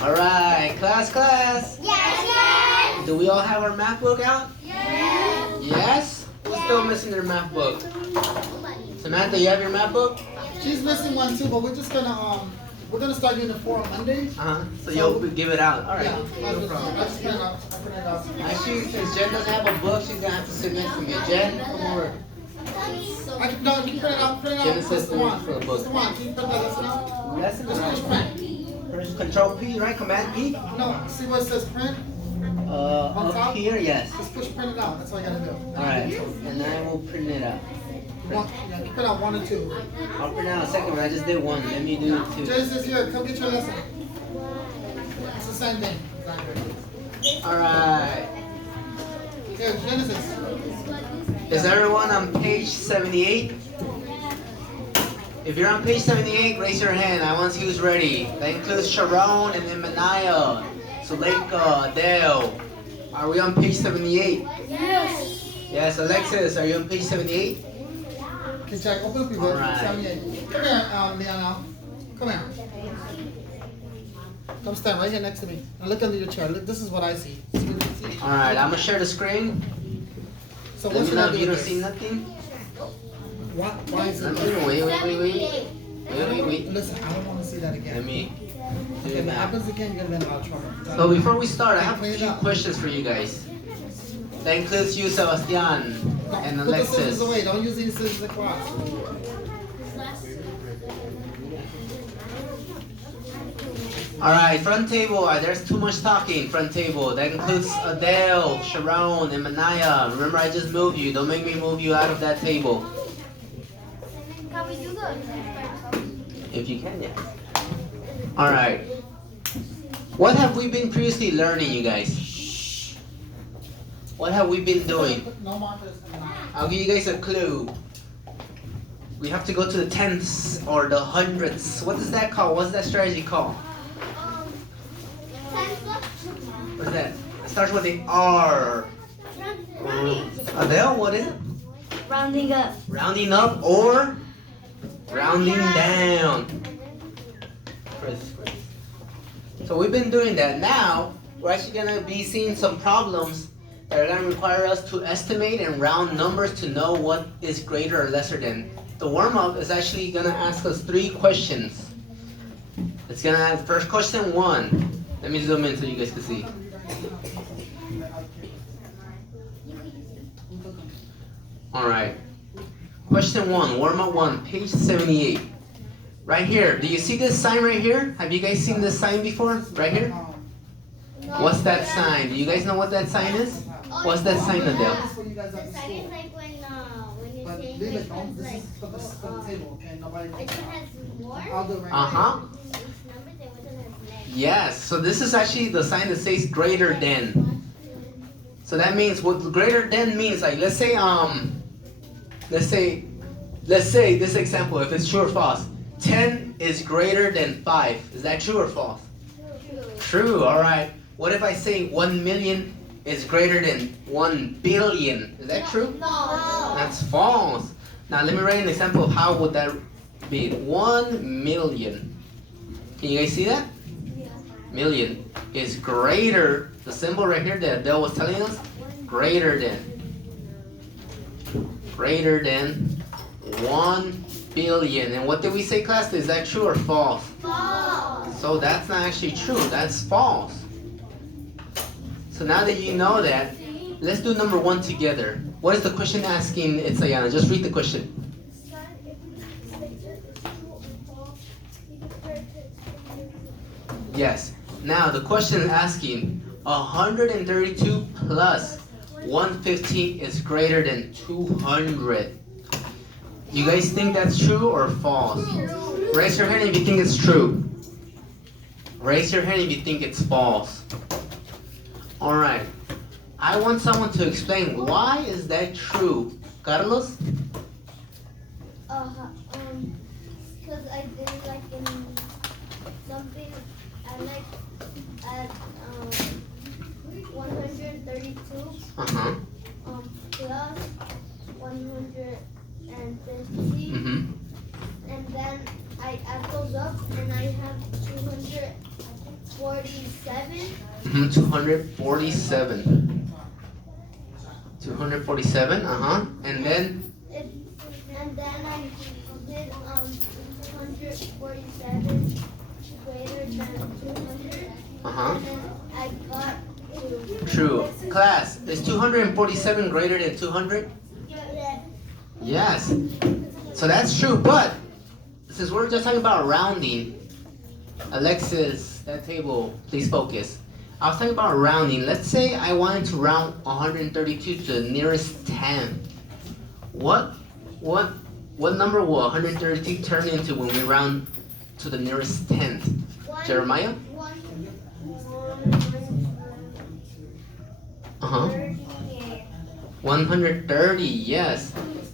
All right, class. Yes. Do we all have our math book out? Yes. Yes? Who's still missing their math book? Samantha, you have your math book? She's missing one too, but we're just gonna start Unit 4 on Monday. So you'll give it out. All right. Yeah, No problem. I just print it out. Actually, since Jen doesn't have a book, she's gonna have to sit next to me. Jen, come over. No, can you print it out? Print it out. Genesis Just the one. for a book. Just the one. Can you print that lesson out? Lesson Just push print. Control P, right? Command P? No, see what it says print? On Up top? here, yes. Just push print it out. That's all you gotta do. Alright, and then I will print it out. Yeah, you print out 1 and 2. I'll print out a second one. I just did one. Let me do two. Genesis, here, come get your lesson. It's the same thing. Exactly. Alright. Here, Genesis. Is everyone on page 78? If you're on page 78, raise your hand. I want to see who's ready. That includes Sharon and Emanaya, Suleika, Adele. Are we on page 78? Yes. Yes, Alexis, are you on page 78? Okay, Jack, open up your book. Alright. 78. Come here, Leon. Come here. Come stand right here next to me. Now look under your chair. Look, this is what I see. See what you see? Alright, I'm going to share the screen. So Let what's me know gonna if you do don't this? see nothing. Why is it? Wait. Listen, I don't want to see that again. Let me do If it that. happens again, you're gonna be in a lot of trouble. So before we start, I have a few questions for you guys. That includes you, Sebastian, and Put the scissors Alexis. away. Don't use these scissors across. Alright, front table. There's too much talking. Front table. That includes Adele, Sharon, and Manaya. Remember, I just moved you. Don't make me move you out of that table. Can we do the If you can, yes. Alright. What have we been previously learning, you guys? What have we been doing? No markers. I'll give you guys a clue. We have to go to the tenths or the hundredths. What is that called? What's that strategy called? What's that? It starts with the R. Adele, what is it? rounding up? Rounding up or rounding down. Chris. So we've been doing that. Now, we're actually going to be seeing some problems that are going to require us to estimate and round numbers to know what is greater or lesser than. The warm-up is actually going to ask us 3 questions. It's going to ask first question 1. Let me zoom in so you guys can see. Alright. Question 1, warm-up 1, page 78. Right here. Do you see this sign right here? Have you guys seen this sign before? Right here? What's that sign? Do you guys know what that sign is? What's that sign, Adele? The sign is like when you But say leave it like home. This like is for the table, okay? Nobody. which one has more I'll do it right Uh-huh. numbers and which one has less. Yes. So this is actually the sign that says greater than. So that means what greater than means, like let's say this example, if it's true or false. 10 is greater than 5. Is that true or false? True, alright. What if I say 1 million is greater than 1 billion? Is that true? No. That's false. Now let me write an example of how would that be. 1 million. Can you guys see that? Million is greater, the symbol right here that Adele was telling us, greater than 1 billion. And what did we say, class? Is that true or false? False. So that's not actually true, that's false. So now that you know that, let's do number 1 together. What is the question asking, Itzayana? Just read the question. Yes. Now the question is asking 132 plus 115 is greater than 200. You guys think that's true or false? Raise your hand if you think it's true. Raise your hand if you think it's false. Alright. I want someone to explain why is that true. Carlos? Because I did like in something I like at 132 Uh-huh. plus 150 Mm-hmm. and then I add those up and I have 200 247. 247. 247, and then And then I did 247 greater than 200. And then I got true. Class, is 247 greater than 200? Yes. So that's true, but since we're just talking about rounding, Alexis, that table, please focus. I was talking about rounding. Let's say I wanted to round 132 to the nearest 10. What number will 132 turn into when we round to the nearest 10th? Jeremiah? 130, yes.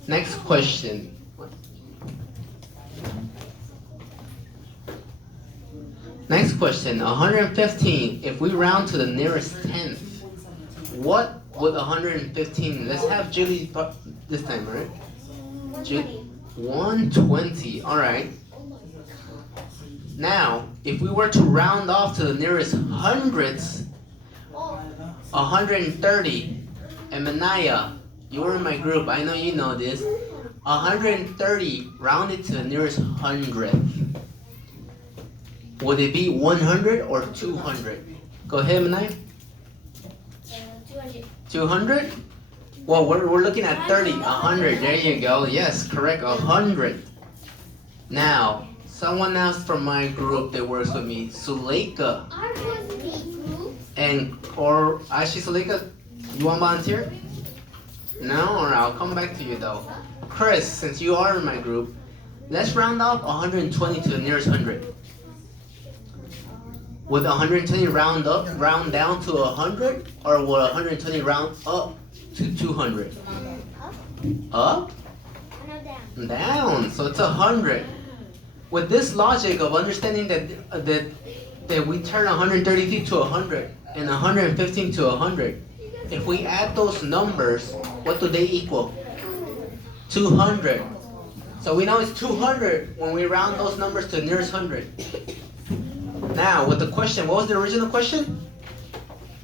Next question. Next question, 115. If we round to the nearest 10th, what would 115? Let's have Julie this time, right? 120. All right. Now, if we were to round off to the nearest hundreds, 130. And Manaya, you were in my group. I know you know this. 130 rounded to the nearest hundredth. Would it be 100 or 200? Go ahead, Manaya. 200. 200? Well, we're looking at 30. 100. There you go. Yes, correct. 100. Now, someone else from my group that works with me, Suleika. Actually, Suleika, you want to volunteer? No, or I'll come back to you though. Chris, since you are in my group, let's round off 120 to the nearest 100. Would 120 round down to 100, or would 120 round up to 200? Up? Down. So it's 100. With this logic of understanding that we turn 132 to 100 and 115 to 100, if we add those numbers, what do they equal? 200. So we know it's 200 when we round those numbers to the nearest 100. Now, with the question, what was the original question?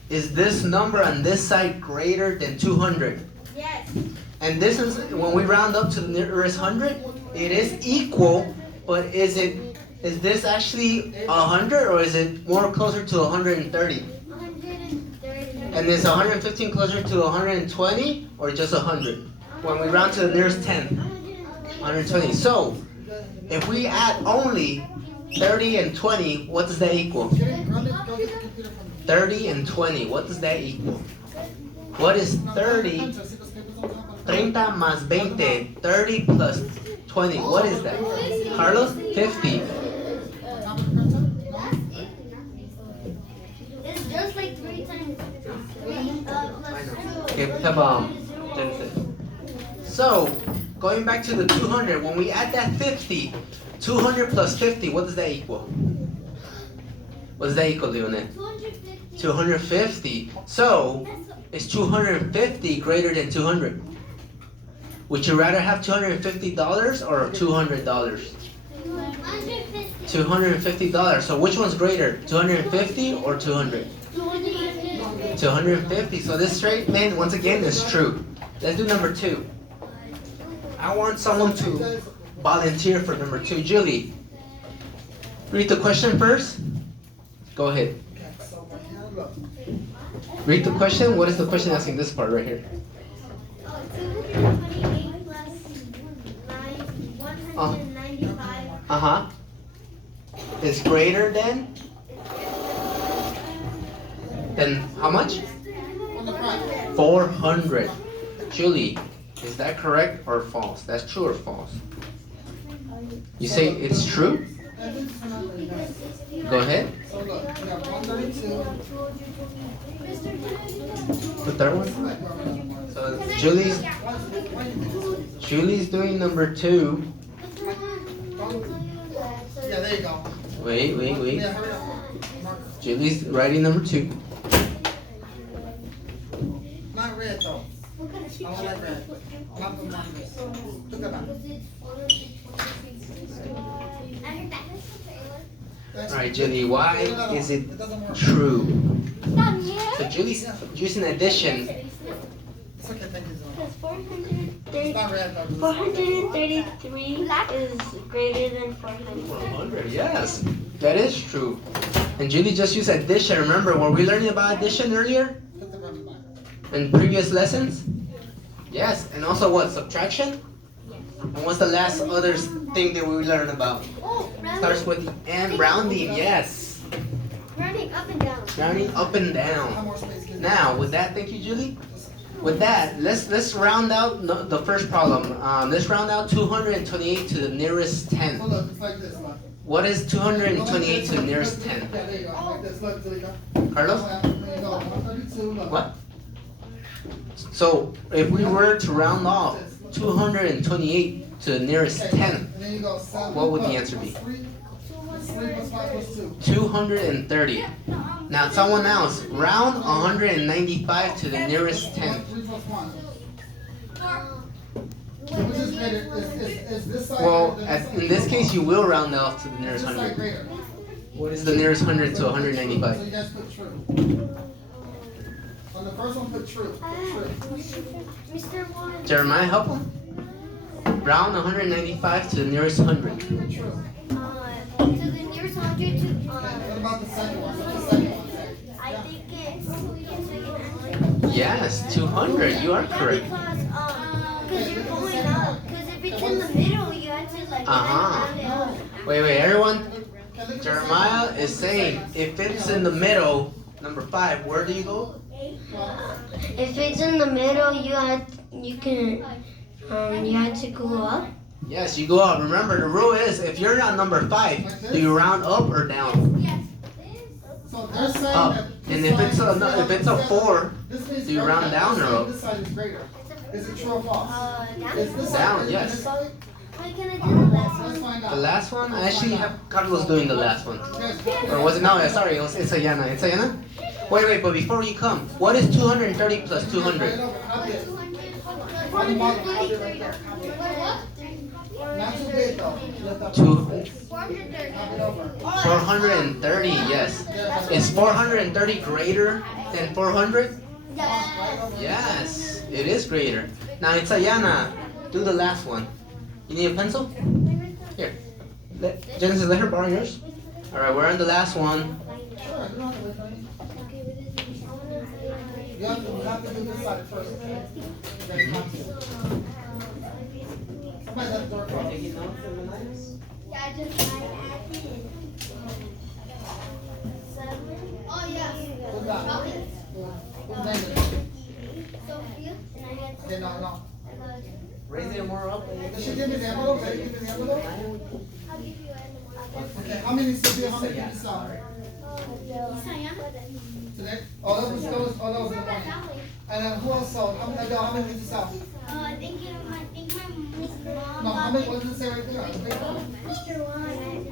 Is this number on this side greater than 200? Yes. And this is, when we round up to the nearest 100, it is equal, but is this actually 100 or is it more closer to 130? 130. And is 115 closer to 120 or just 100? When we round to the nearest 10, 120. So, if we add only 30 and 20, what does that equal? 30 and 20, what does that equal? What is 30? 30 más 20. 30 plus 20, what is that? Carlos? 50. It's just like 3 times 3 plus 2. Okay, Genesis. So, going back to the 200, when we add that 50, 200 plus 50, what does that equal? What does that equal, Leonette? 250. 250. So, is 250 greater than 200? Would you rather have $250 or $200? $250. So which one's greater, 250 or 200? 250. So this statement, once again, is true. Let's do number 2. I want someone to volunteer for number 2. Julie, read the question first. Go ahead. Read the question. What is the question asking this part right here? 228 plus 195. Is greater than how much? 400. Julie, is that correct or false? That's true or false? You say it's true? Go ahead. So look, we have 132. The third one? So Julie's doing number 2. Yeah, there you go. Wait. Yeah, hurry up. Marker. Julie's writing number 2. Not red though. I want like red. Not the markers. Look at that. Alright, Julie, why is it doesn't work. true? Not yet. So Julie's using addition. It's okay, thank you, Zoe. Because It's not red, though. 433 is greater than 400. 400, yes. That is true. And Julie just used addition. Remember, were we learning about addition earlier? Put the running back. In previous lessons? Yes. And also what? Subtraction? And what's the last other thing that we learned about? Oh, Starts with the and rounding. Yes. running up and down. Rounding up and How down. more space can you Now, with that, thank you, Julie. With that, let's round out the first problem. Let's round out 228 to the nearest 10. So look, it's like this, look. What is 228 to the nearest 10? Yeah, there you go. Like this, look, Zulika. Carlos? There you go. 132, look. What? So, if we were to round off 228 to the nearest 10, And then you go 7. what would the look, answer be? 3 plus 5 plus 2. 230. Now, someone else, round 195 to the nearest 10. 3 plus 1. Which is greater? Is this side Well, greater than in this case, you will round off to the nearest This side 100. greater. What is the nearest 100 to So 195? you guys put true. On the first one, put true. Put true. Mr. One. Jeremiah, help him. Round 195 to the nearest 100. Put true. To the nearest 100 to. Okay, what about the second one? What's the second one say? I think it's. Yes, 200. You are correct. Because you're going up. Because if it's in the middle, you have to like. Uh-huh. Wait, everyone. Okay, look at the Jeremiah second is saying if it's in the middle, number 5, where do you go? If it's in the middle, you have to go up. Yes, you go up. Remember, the rule is if you're on number 5, do you round up or down? So they're saying Up. that And this if it's side a is if it's a 4, this means do you greater. round down or This side- up? This side is greater. Is it true or false? Is this Down, side greater than yes. this side? We're gonna do the last Let's find The out. last one, I actually have Carlos doing the last one. Guys, Or was it? No, sorry, it's Ayana. It's Ayana? Wait, but before you come, what is 230 plus 200? Copy it. On the bottom, copy it right there. Copy it. Not too big though. Lift up. Copy it over. 430, yes. Is 430 greater than 400? Right over. Yes, it is greater. Now it's Ayana. Do the last one. You need a pencil? Here. Genesis, let her borrow yours. Alright, we're on the last one. Sure, you don't have to lift anything. You have to do this side first, okay? Then come to it. Somebody left the door closed. Oh yeah. Who's that? Whose name is it? Okay, no. Raise it more up. Did she give me the envelope? Did you give me the envelope? Okay, how many Sophia, how many did you sell? Today? Oh, that was in the morning. And then who else sold? How many did you sell? I think my mom. No, how many, what does it say right there? On the paper? Mr. One.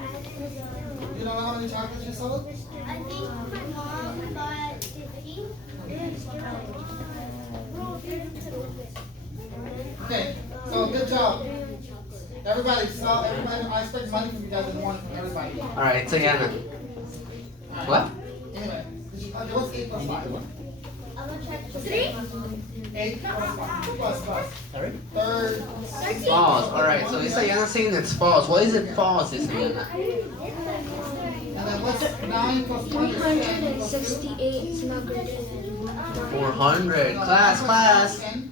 You don't know how many chocolates you sold? I think my mom bought 15. Okay, so good job. Everybody, I expect money from you guys in the morning from everybody. Alright, it's Ayana. Alright. What? Anyway, what's 8 plus 5? I'm gonna check 3. 8 plus 5. Plus. Sorry? Third. 13. False. Alright, so it's Ayana saying it's false. Why is it false, it's Ayana? And then what's 9 plus 1? 368 is not greater than 400. Class.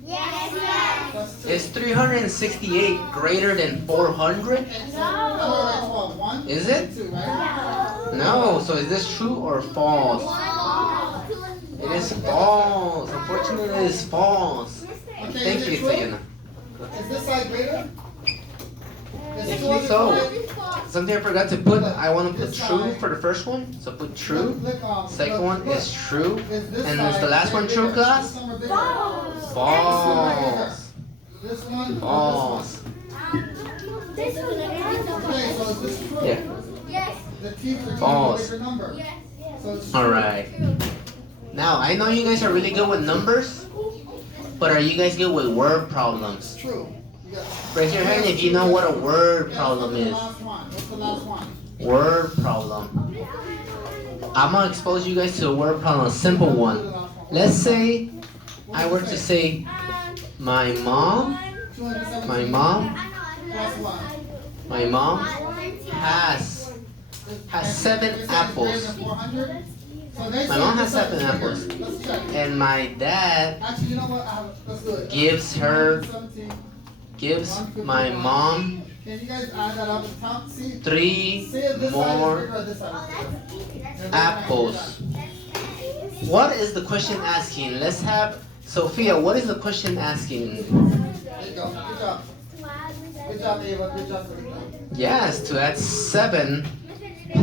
Yes. Plus 2. Is 368 greater than 400? Okay, so number 12. 1. Is it? 2, right? No, so is this true or false? It is false. Unfortunately, it is false. Okay, Thank is you, it true? Ayana. Is this side greater? Is If 2 so, greater? something I forgot to put, I want to put true for the first one. So put true. Second one is true. And is the last one true, class? False. This one? False. Okay, so is this true? Yeah. Yes. The teeth are False. a bigger number. Yes. So it's true. Alright. Now, I know you guys are really good with numbers, but are you guys good with word problems? It's true. You got- Raise your hand if you know what a word Yeah, problem what's the is. last one? What's the last one? Word problem. I'm gonna expose you guys to a word problem, a simple one. Let's say I were to say my mom plus one. has 7 apples. So they My say mom has this 7 right apples. here. Let's check. And my dad Actually, you know what? Let's do it. gives my mom Can you guys add that up and count? See? 3 See if this side is more bigger or this side is bigger. apples. What is the question asking? Let's have Sophia, what is the question asking? There you go. Good job. Good job, Ava. Good job, Sophia. Yes, to add 7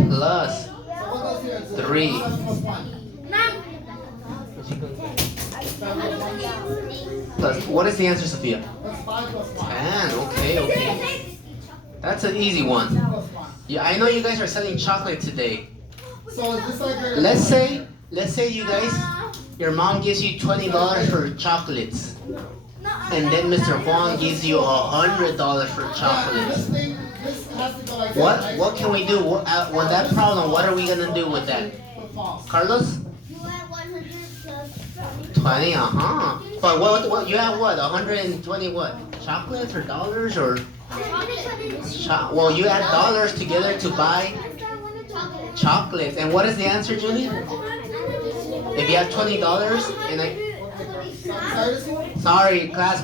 plus So what goes here? It's 3. 7 plus 1. 7 plus 1. Plus, what is the answer, Sophia? That's 5 plus 1. 10. Okay. That's an easy one. 2 plus 1. Yeah, I know you guys are selling chocolate today. So is this like bigger? Let's say you guys, your mom gives you $20 for chocolates, and then Mr. Huang gives you $100 for Yeah, chocolates. this has to go like that, right? What can we do? With that problem, what are we gonna do with that? Put false. Carlos? You add 100 plus 20, But what you have what? 120 what? Chocolates or dollars or? Well, you add dollars together to buy chocolates. And what is the answer, Julie? If you have $20 and sorry, class.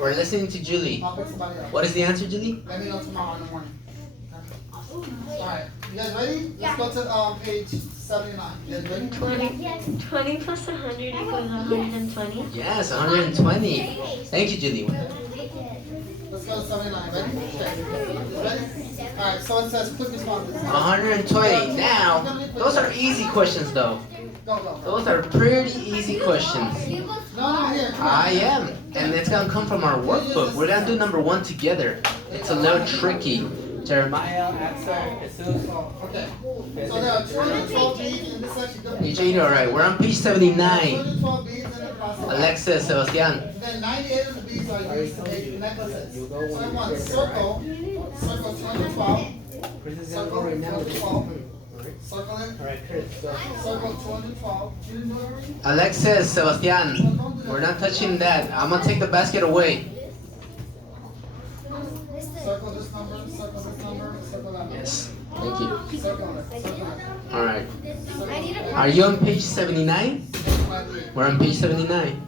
We're listening to Julie. I'll pick somebody else. What is the answer, Julie? Let me know tomorrow in the morning. Alright, you guys ready? Let's go to page 79. You guys ready? 20 plus 100 equals 120. Yes, 120. Thank you, Julie. Let's go to 79. Ready? Okay. Ready? Alright, so it says quick responses. 120. Now, those are easy questions though. Go. Those are pretty easy questions. No, here. I am. And it's gonna come from our workbook. We're gonna do number 1 together. It's a little tricky. Jeremiah, Axel, Jesus. Okay. So there are 212 beads in this section. DJ, alright, we're on page 79. 212 beads in the process. Alexis, Sebastian. Then 98 of the beads are used to make necklaces. So I want circle 212. Circle 212. Circle it. Circle 212. You didn't do it already? Alexis, Sebastian. We're not touching that. I'm gonna take the basket away. Circle this number, circle that number. Yes. Thank you. Circle it. Alright. Are you on page 79? We're on page 79.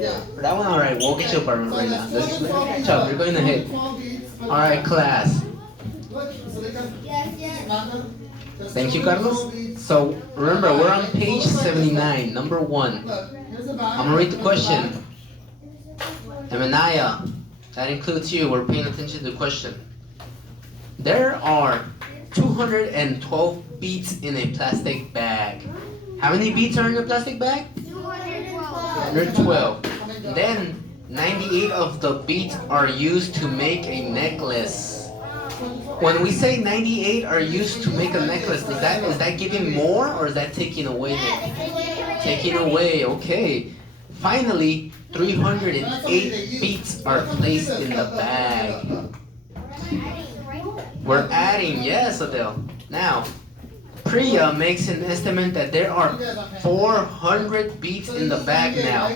Yeah. For that one, alright, we'll get you a partner right now. Let's Chuck, you're going ahead. 212 beads. Alright, class. Look, so they got Amanda, there's Thank you, 212 Carlos. beads. So, remember, we're on page 79, number 1. Look, here's the back. I'm gonna read the question. Emanaya, that includes you. We're paying attention to the question. There are 212 beads in a plastic bag. How many beads are in a plastic bag? 212. Then 98 of the beads are used to make a necklace. When we say 98 are used to make a necklace, is that giving more or is that taking away? Taking away, okay. Finally, 308 beads are placed in the bag. We're adding, yes, Adele. Now, Priya makes an estimate that there are 400 beads in the bag now.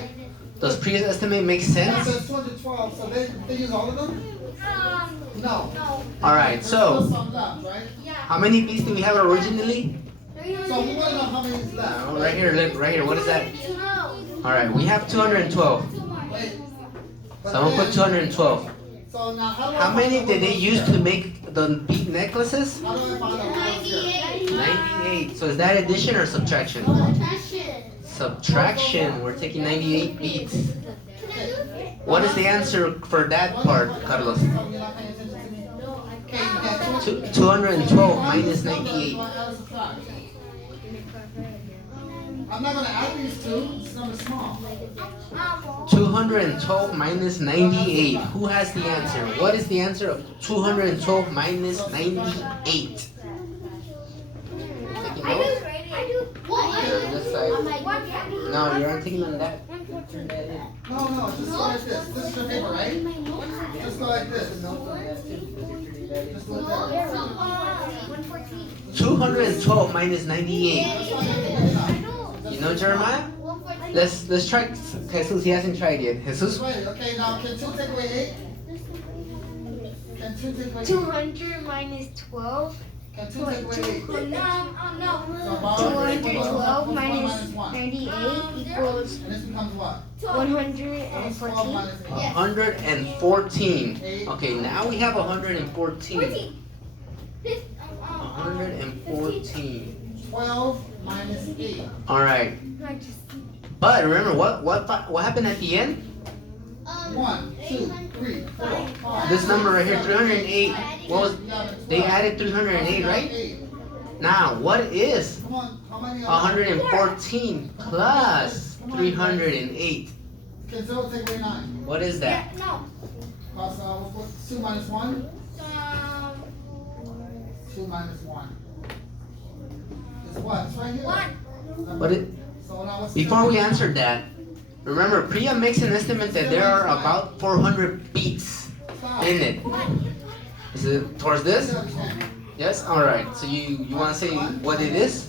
Does Priya's estimate make It sense? says 212, so they use all of them? No. Alright, There's still so some left, right? how many beads do we have originally? So we want to know how many is left. Right here, look, right here, what is that? Alright, we have 212. Wait. But Someone put then- 212. So now how do I How find many out did what they goes use here? to make the bead necklaces? How do I find out what goes here? 98. So is that addition or subtraction? Subtraction. We're taking 98 beads. What is the answer for that part, Carlos? So you're not paying attention to me? Okay, you got 212 minus 98. I'm not gonna add these two, this number's small. 212 minus 98. Who has the answer? What is the answer of 212 minus 98? Taking notes? This side. No, you're not taking on that. No, just go like this. This is your paper, right? Just go like this. Just do it there. 212 minus 98. You know Jeremiah? Let's try. Jesus, he hasn't tried yet. Jesus? Wait, okay, now can 2 take away 8? Can 2 take away 8? 200 minus 12. Can 2 take away 8? So 212 minus 98 equals And this becomes what? 114. 114. Okay, now we have 114. 114. 12 minus 8. All right. But remember what happened at the end? 1, 2, 3, 4, 5. This number right here, 308. What was? They added 308, right? 8. Now, what is Come on, how many? 114 plus 308? Can 0 take away 9? What is that? Plus, 2 minus 1? 2 minus 1. It's what? It's right here. What it? So now what's Before we answer that, remember Priya makes an estimate that there are about 400 beats in it. Is it towards this? Yes? Alright. So you want to say what it is?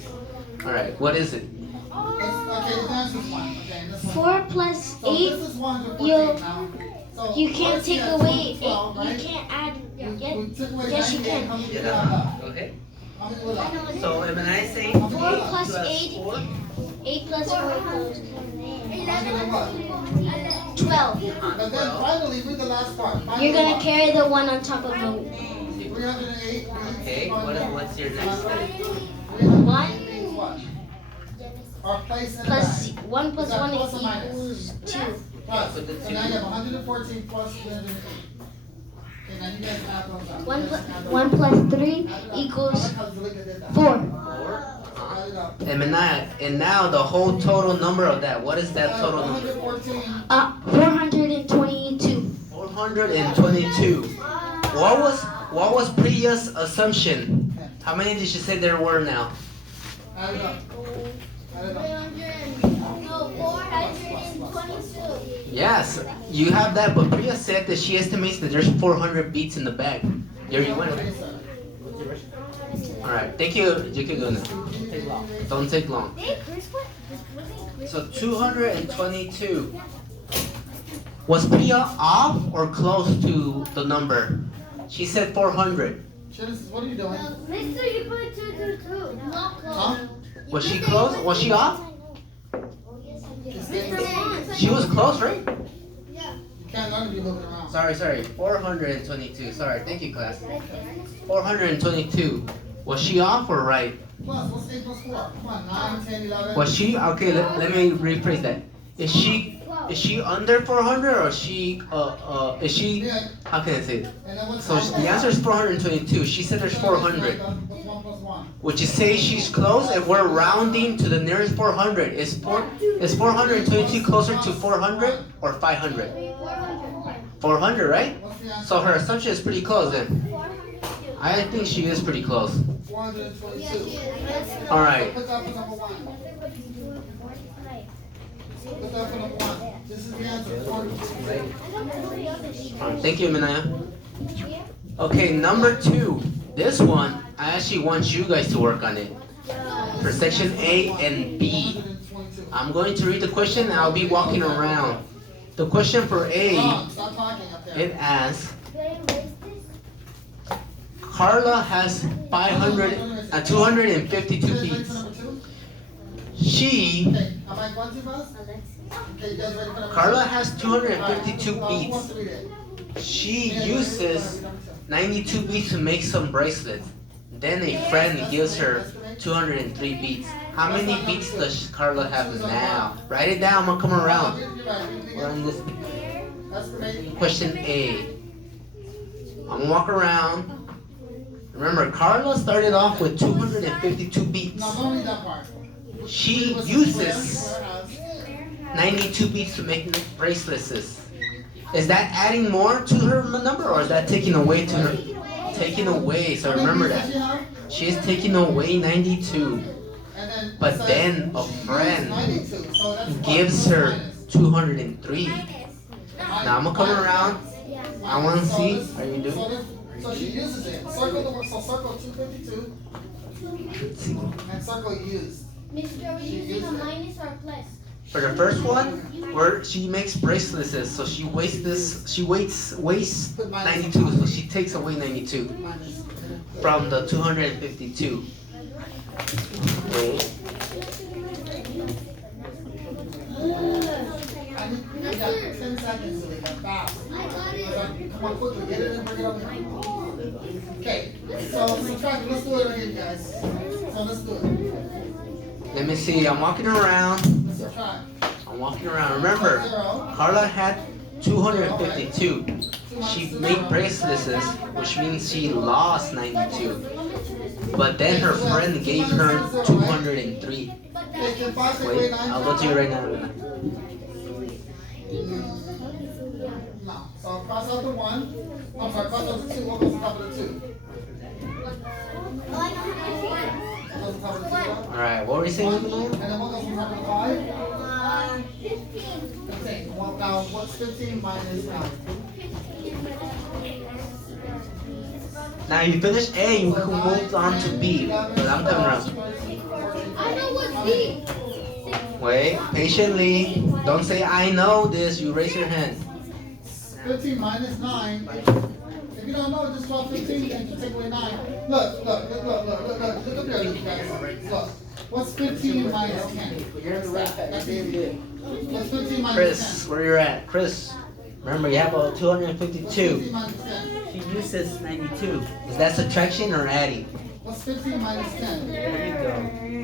Alright, what is it? Okay, the answer is 1. Okay, this one. 4 plus So 8. this is 1 to 8 now. So You can't let's take get away 12, 8. You right? can't add. We took away Yes, you 98. can. How many we got left? Okay. How many we left? So am I saying 4 plus 8. 8 plus 4 equals How many what? 12. But then finally, read the last part. Finally You're gonna what? carry the 1 on top of the 308. Okay, what's your next step? 1 means what? Or place in plus the back. 1 plus Is that 1 plus or minus? equals 2. Plus. So now you have 114 plus 308. Okay, now you guys add those up. 1 plus 3 equals 4. Add it up. And now the whole total number of that. What is that total number? 114. 422. 422. What was Priya's assumption? How many did she say there were now? Add it up. Add it up. 422. Yes, you have that, but Priya said that she estimates that there's 400 beats in the bag. There you went. Alright, thank you. You can go now. Don't take long. So 222. Was Priya off or close to the number? She said 400. Genesis, what are you doing? Mister, you put 222. Huh? Was she close? Was she off? She was close, right? You can't learn if you're looking around. Sorry. 422. Sorry, thank you, class. 422. Was she off or right? Plus, what's 8 plus 4? Come on, 9, 10, 11. Was she okay? Let me rephrase that. Is she under 400 or is she Yeah. how can I say it? And then what's So the answer is 422. She said there's 400. What's 1 plus 1? Would you say she's close if we're rounding to the nearest 400? Is 422 closer to 400 or 500? 400, right? What's the answer? So her assumption is pretty close then. I think she is pretty close. 422. All right. Put that for number 1. Put that for number 1. This is the answer. 422. Thank you, Minaya. Okay, number 2. This one, I actually want you guys to work on it. For section A and B. I'm going to read the question and I'll be walking around. The question for A, Stop talking up there. it asks, Carla has 252 beats. She, Okay, am I going too fast? Okay, you guys ready for number 2? Carla has 252 Who wants beats. to read it? She uses 92 beats to make some bracelets. Then a friend gives her 203 beats. How many beats does Carla have now? Write it down, I'm gonna come around. We're on this question A. I'm gonna walk around. Remember, Carla started off with 252 beats. No, don't read that part. She uses 92 beats to make bracelets. Is that adding more to her number or is that taking away to her? Taking away, so remember that. She is taking away 92. But then a friend gives her 203. Now I'm gonna come around. I wanna see. Are you doing? So she uses it. Circle the so circle 252 and circle used. Mister, are we using a minus or a plus? For the first one, where she makes bracelets, so she wastes 92, so she takes away 92 Minus. from the 252. Wait. I got 10 seconds so they got fast. I got it. Come on, quickly, get it and bring it over here. Okay, so subtract, let's do it right here, guys. So let's do it. Let me see. I'm walking around. Subtract. I'm walking around. Remember, Carla had 252. She made bracelets, which means she lost 92. But then her friend gave her 203. Wait, I'll go to you right now. No. So cross out the 1. I'm sorry, cross out the 2. What goes on top of the 2? What goes on top of the 2? Alright, what were you saying? And then what goes on top of the 5? Okay, well, now what's 15 minus 9? Now you finish A, you can move on to B. But I'm coming around. I know what's B. Wait, patiently. Don't say I know this. You raise your hand. 15 minus 9. If you don't know, just draw 15 and just take away 9. Look up there, look guys. Look. What's 15 minus 10? What's 15 minus 10? Chris, where you at? Chris, remember you have a 252. 15 minus 10. She uses 92. Is that subtraction or adding? What's 15 minus 10? There you go.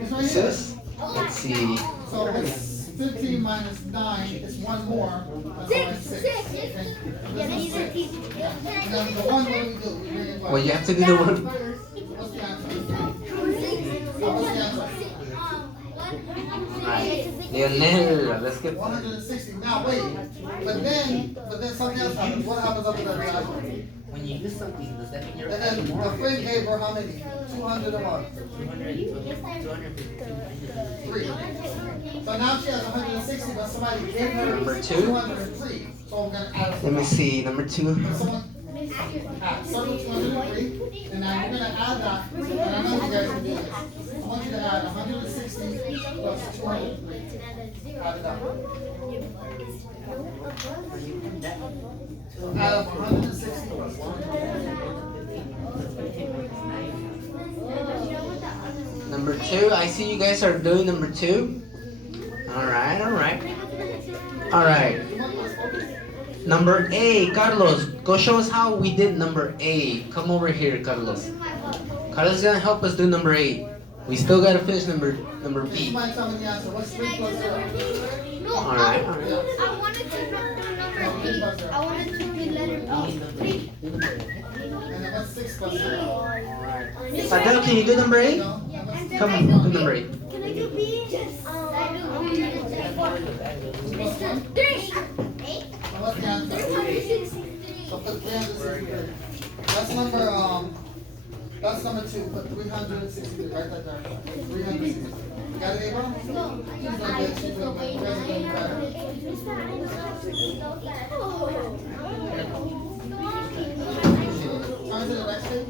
It's right here. Sis? Let's see. So what's 15 minus 9 is 1 more. That's 6. Okay. Yeah, these are And then the 1, what do we do? We bring it back. Well, you have to do the one. What's the answer? What's the answer? Alright. Leonel, let's get 160. Now wait. But then something else happens. What happens after that? Guys? when you use something, does that mean you're And then the friend gave her how many? 200 a month. 3. So now she has 160, but somebody gave her Number 2. 203. So I'm gonna add. Let me see, number 2. Someone circle 203, and now you're gonna add that. And I know you guys can do this. I want you to add 160 plus 203. Add it up. So add up 160 plus 203. Number 2, I see you guys are doing number 2. Alright, alright. Alright. Number A, Carlos, go show us how we did number A. Come over here, Carlos. Carlos is gonna help us do number A. We still gotta finish number B. You might tell me the answer. What's 3 plus 0? No, Alright, I wanted to know number B. I wanted to do the letter B. And then what's 6 plus 0? Adele, can you do number A? No? Come on, do number A. Can I do B? Yes. Mr. 3. So what's the answer? So put 363. That's number 2. Put 363. Write that down. 363. Got it, Ava? She's doing good. She's doing good. Guys are doing better. Turn to the next page.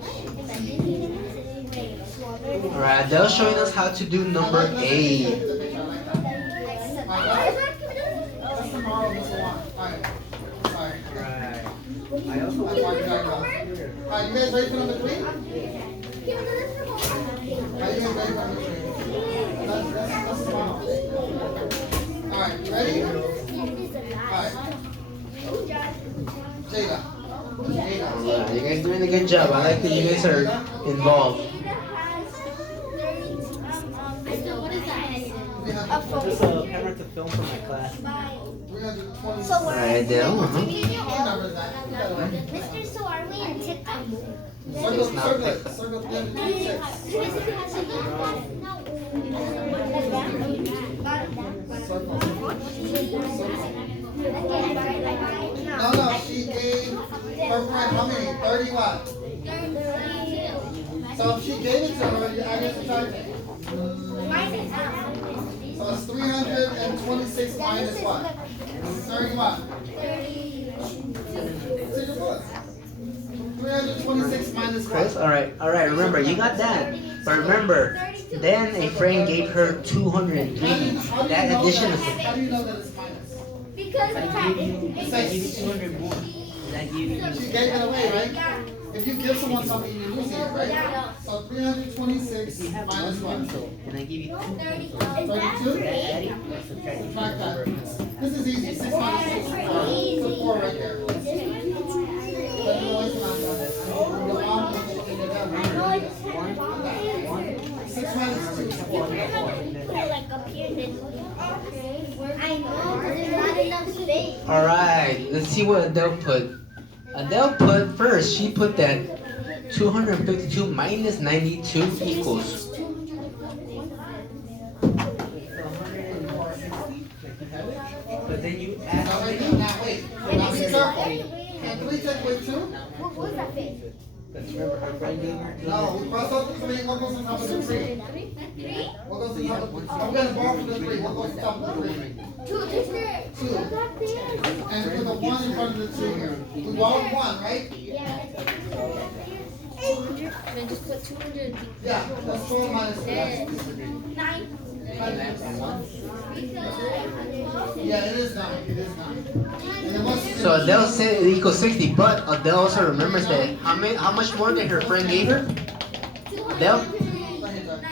Alright, Adele's showing us how to do number A. That's tomorrow, Mr. Juan. Alright. Sorry. I also Alright, you guys ready for number 3? Are you guys ready for number 3? That's tomorrow. Alright, ready? Alright. Jada. Alright, you guys doing a good job. I like that you guys are involved. Just a camera to film for my class. 320. Alright, Adele. What number is that? Mister, so are we in TikTok? Circle 326. No, she gave her friend how many? 30 what? So if she gave it to her, I guess subtract it. So it's 326 minus what? 30 what? 30. 326 minus Chris, what? all right. Remember, you got that. But remember, then a friend gave her 203. That addition is. How do you know that it's minus? Because I gave you 200 more. And I gave you. She gave it away, right? If you give someone something, you lose it, right? So 326 You have minus one what? pencil, and I give you 2 pencils. 32? Adding or subtracting from Subtract the that. number. This is easy. 6 minus 6. So 4 right there. But you know it's not done. Your mom will show you that. 6 minus 2. I know, but there's not enough space. All right, let's see what Adele put. Adele put first. She put that 252 minus 92 equals. But then you Now add. wait, now wait. Now be careful. Can 3 take away 2? What was that face? But remember, her friend gave her 200. No, we cross out the 3. What goes on top of the 3? What goes on top of the 3? I'm going to borrow from the 3. What goes on top of the 3? 2, just there. 2. And put the 1 in front of the 2 here. We borrowed 1, right? Then just put 200. Yeah, that's 12 minus 2. Then 9. Yeah, it is 9. It is 9. And it must So Adele said it equals 60, but Adele also remembers that how much more did her friend gave her? Adele?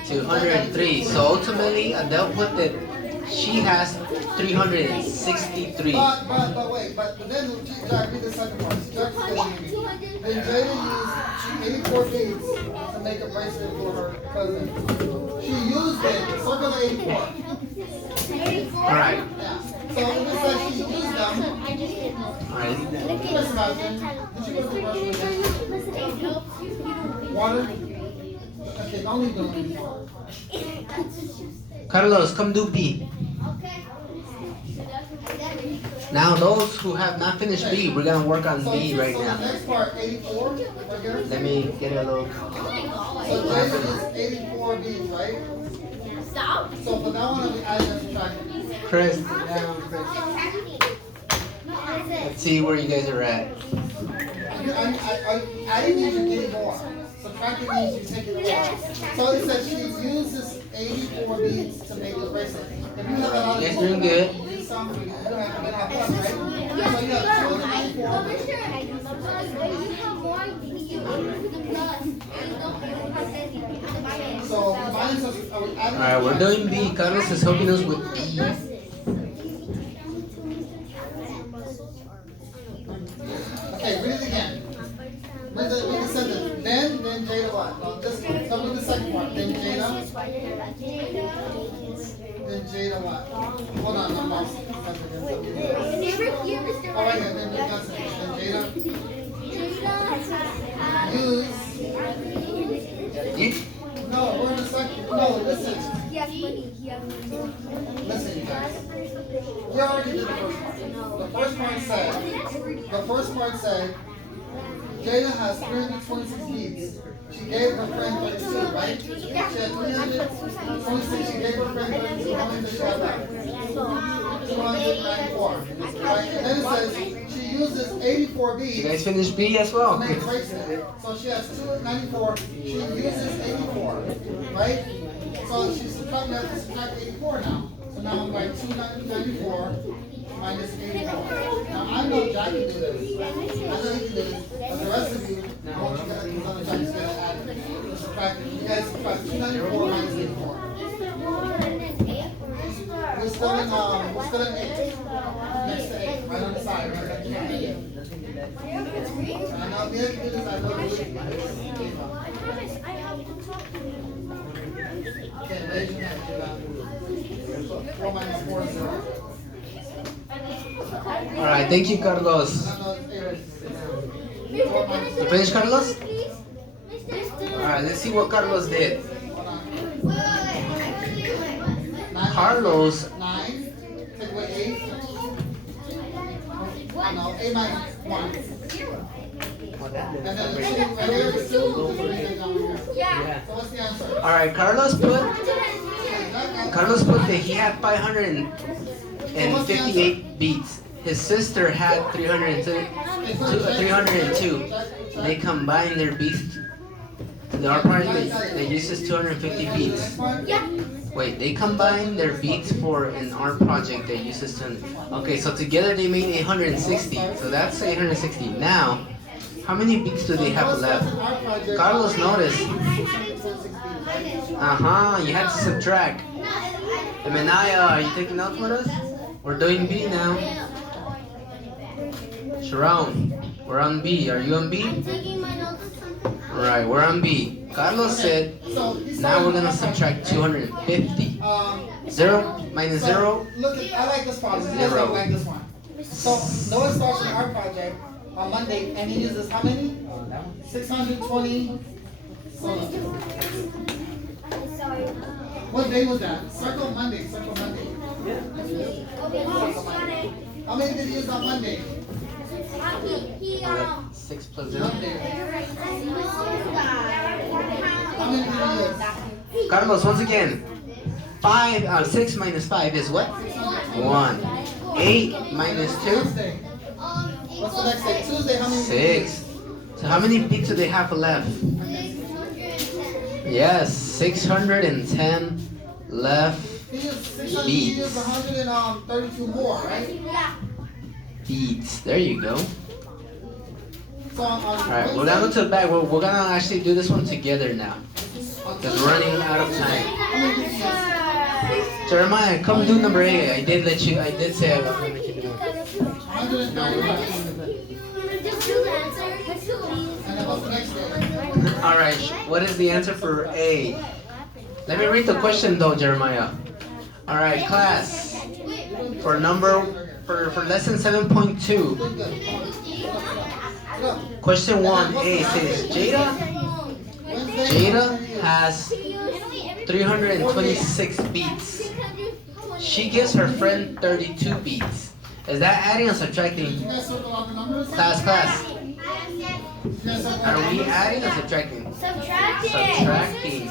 203. So ultimately, Adele put that she has 363. But wait, but then Jack, read the second part. Jack said, then Jada used 84 beads to make a bracelet for her cousin. She used it, circle the 84. Alright. Yeah. So when it says she used them, Alright. Miss Malcolm, did you go to the restroom? Water? Okay, don't leave the room. Carlos, come do B. Now those who have not finished B, we're gonna work on B right So the now. next part, 84, right here. Let me get a little. So Jada used 84 beads, right? Stop. So for that one, I'll be adding and subtracting. Chris, let's see where you guys are at. Adding means you're getting more. Subtracting means you take it away. So it says she uses 84 beads to make a bracelet. If you have that on You guys doing good? you use some, you don't have to have plus, right? So you have 294. So minus us, are we adding? Alright, we're doing B. Carlos is helping us with B. Okay, read it again. Read the sentence. Then Jada what? No, this, come with the second part. Then Jada what? Hold on, I'm lost. Oh, right here, then Jada use. No, we're in the second. No, listen. Listen, you guys. We already did the first part. The first part said, Jada has 326 beads. She gave her friend 32, right? She had 326, she gave her friend 32. How many did she have left? 294. Right? And then it says, she uses 84 You beads guys finished B as to well. make a bracelet. So she has 294, she uses 84, right? So she's subtracting, have to subtract 84 now. So now I'm going 294 minus 84. Now I know Jack can do this. I know he can do this. But the rest of you, won't you guys, Jack's gonna add it. Subtract it. You guys subtract 294 minus 84. We're still in 8. Next to 8, right on the side, right at the end. I know we have to do this, I know we should. Okay, raise your hand, Jack. 4 minus 4 is 0. Alright, thank you, Carlos. You finished, Carlos? Alright, let's see what Carlos did. Carlos. 9, take away 8. No, 8 minus 1. And then the 2 right here is 2. Yeah. So what's the answer? Alright, Carlos put that he had 558 beats. His sister had 302. they combine their beats. The art project that uses 250 beats. Yeah. Wait, they combine their beats for an art project that uses 200. Okay, so together they made 860. So that's 860. Now, how many beats do they have left? Carlos noticed. You had to subtract. And Menaya, are you taking notes with us? We're doing B now. Sharon, we're on B. Are you on B? I'm taking my notes or something. Alright, we're on B. Carlos said, now we're gonna subtract 250. 0 minus 0. Look, I like this part. Zero. I like this one. So Noah starts an art project on Monday, and he uses how many? 620. Sorry. What day was that? Circle Monday. Circle Monday. How many did he use on Monday? He 6 plus 0. Monday. How many did he use? Carlos, once again. 6 minus 5 is what? 1. 8 minus 2? Tuesday. What's the next day? Tuesday, how many? 6. So how many beats do they have left? Yes, 610 left He used 132 more, right? beats. There you go. So on Alright, we're gonna go to the back. We're gonna actually do this one together now. Because we're running out of time. Jeremiah, come do number 8. I did say I was gonna make you do it. 195. And then what's the next day? Alright, what is the answer for A? Let me read the question though, Jeremiah. Alright, class. For lesson 7.2. Question 1A says Jada has 326 beats. She gives her friend 32 beats. Is that adding or subtracting? You guys circle out the numbers? Class. You guys circle out Are the we numbers? adding or subtracting? Subtracting. Subtracting.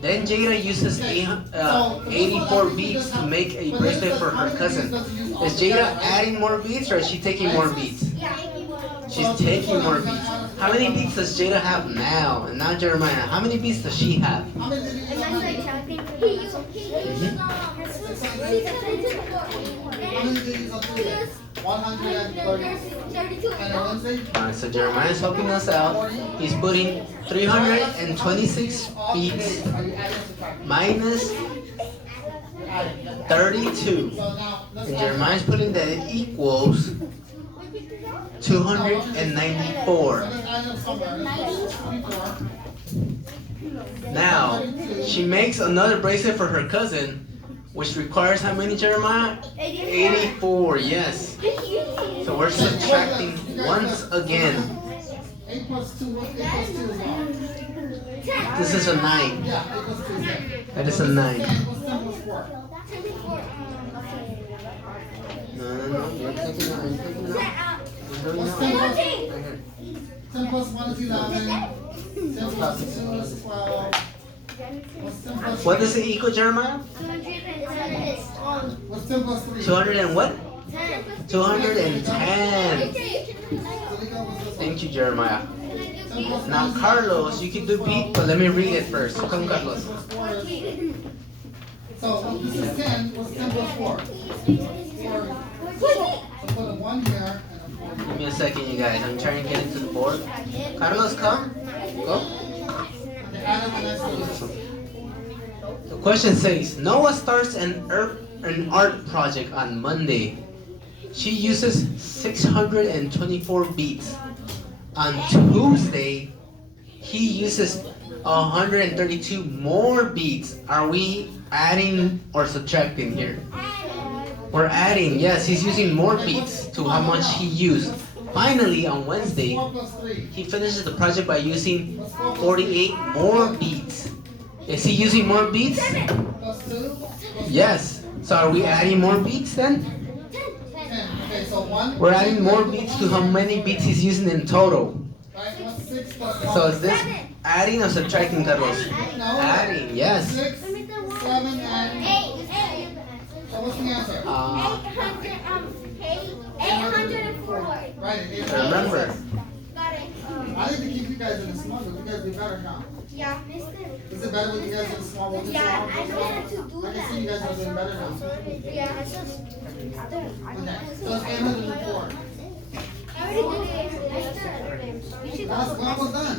Then Jada uses 84 beats to make a bracelet for her cousin. Is Jada adding more beats or is she taking more beats? She's taking more beats. How many beats does Jada have now? And now Jeremiah, how many beats does she have? How many did he use on Monday? How many did he use on Tuesday? 130. And on Wednesday? Alright, so Jeremiah is helping us out. He's putting 326 beats Are you adding or subtracting? minus You're adding. 32. So now, let's And add. Jeremiah's putting that it equals 294. So let's add them somewhere. Let's go. 54. Now, she makes another bracelet for her cousin, which requires how many, Jeremiah? 84, yes. So we're subtracting once again. 8 plus 2, what? 8 plus 2 is what? This is a 9. Yeah, 8 plus 2 is 10. That is a 9. 10, what's 10 plus 4? No, you're taking it. You're doing What's it. 10 plus, Right here. 10 plus 1 is 11. 10 plus 2 is 12. What's 10 plus What does it equal, Jeremiah? What's 10 plus 3? 200 and what? 210. What's Thank you, Jeremiah. 10 plus Now, Carlos, you can do beat, but let me read it first. Come, Carlos. So this is 10. What's 10 plus 4? 4. So put a 1 here and a 4 here. Give me a second, you guys. I'm trying to get into the board. Carlos, come. Go. Okay, add them and let's do this. The question says, Noah starts an art project on Monday. She uses 624 beats. On Tuesday, he uses 132 more beats. Are we adding or subtracting here? We're adding, yes, he's using more beats to how much he used. Finally, on Wednesday, 4 plus 3. he finishes the project by using 48 more beats. Is he using more beats? Plus 2. Yes. So are we adding more beats then? 10. Okay, so 1. We're adding more beats to how many beats he's using in total. Right, what's 6 plus 1? So is this adding or subtracting, Carlos? No. Adding, yes. 6, 7, and 8. So what's the answer? $804. Right, it is. Remember, I need to keep you guys in the small group. You guys do better, huh? Yeah, mister. Is it better with you guys in the small group? Yeah, I know how to do I can that. see you guys are doing better now. Yeah, I just. Okay, so it's 804. I already did it. That's we're almost done.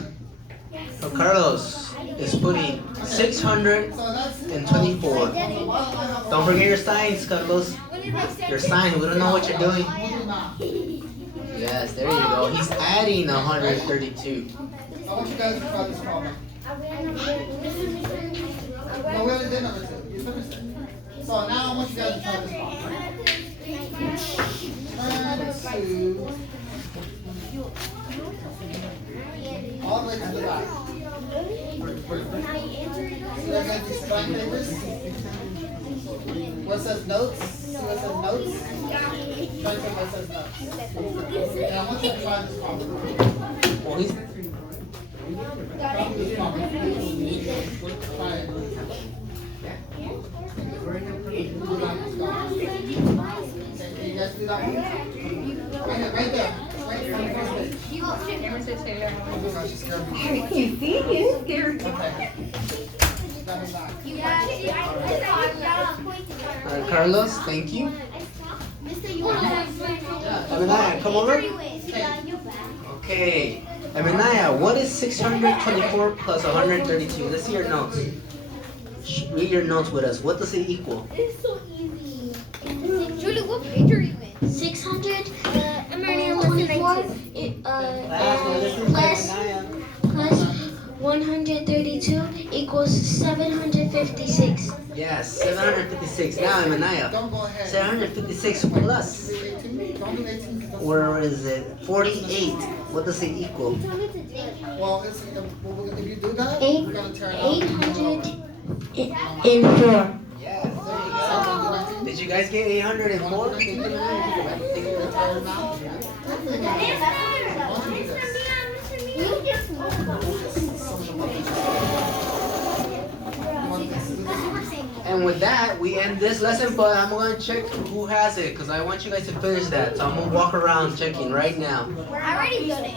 So Carlos is putting 624. Don't forget your signs, Carlos. Your signs, we don't know what you're doing. Yes, there you go. He's adding 132. I want you guys to try this problem. No, we already did number 2. You finished it. So now I want you guys to try this problem. Turn to all the way to the back. See that got these blank papers? What says notes? See what says notes? Try to take what says notes. And I want you to try this problem. Well, he's Try this problem. Try it. Okay, can you guys do that one? Right there. Right from the first page. Oh my gosh, you scared me. Okay. Got me back. Alright, Carlos, thank you. Emanaya, come over. Okay. Emanaya, what is 624 plus 132? Let's see your notes. Read your notes with us. What does it equal? It's so easy. Julie, what page are you in? 600 I'm already on lesson 19. plus 132 equals 756. Yes, 756. Now, Emanaya, Don't go ahead. 756 plus, 18. Don't do 18. where is it? 48. What does it equal? Well, if you do that, Eight- we're going to turn 804. Yes, there you go. Did you guys get 804? And with that, we end this lesson, but I'm going to check who has it, because I want you guys to finish that. So I'm going to walk around checking right now. I already done it.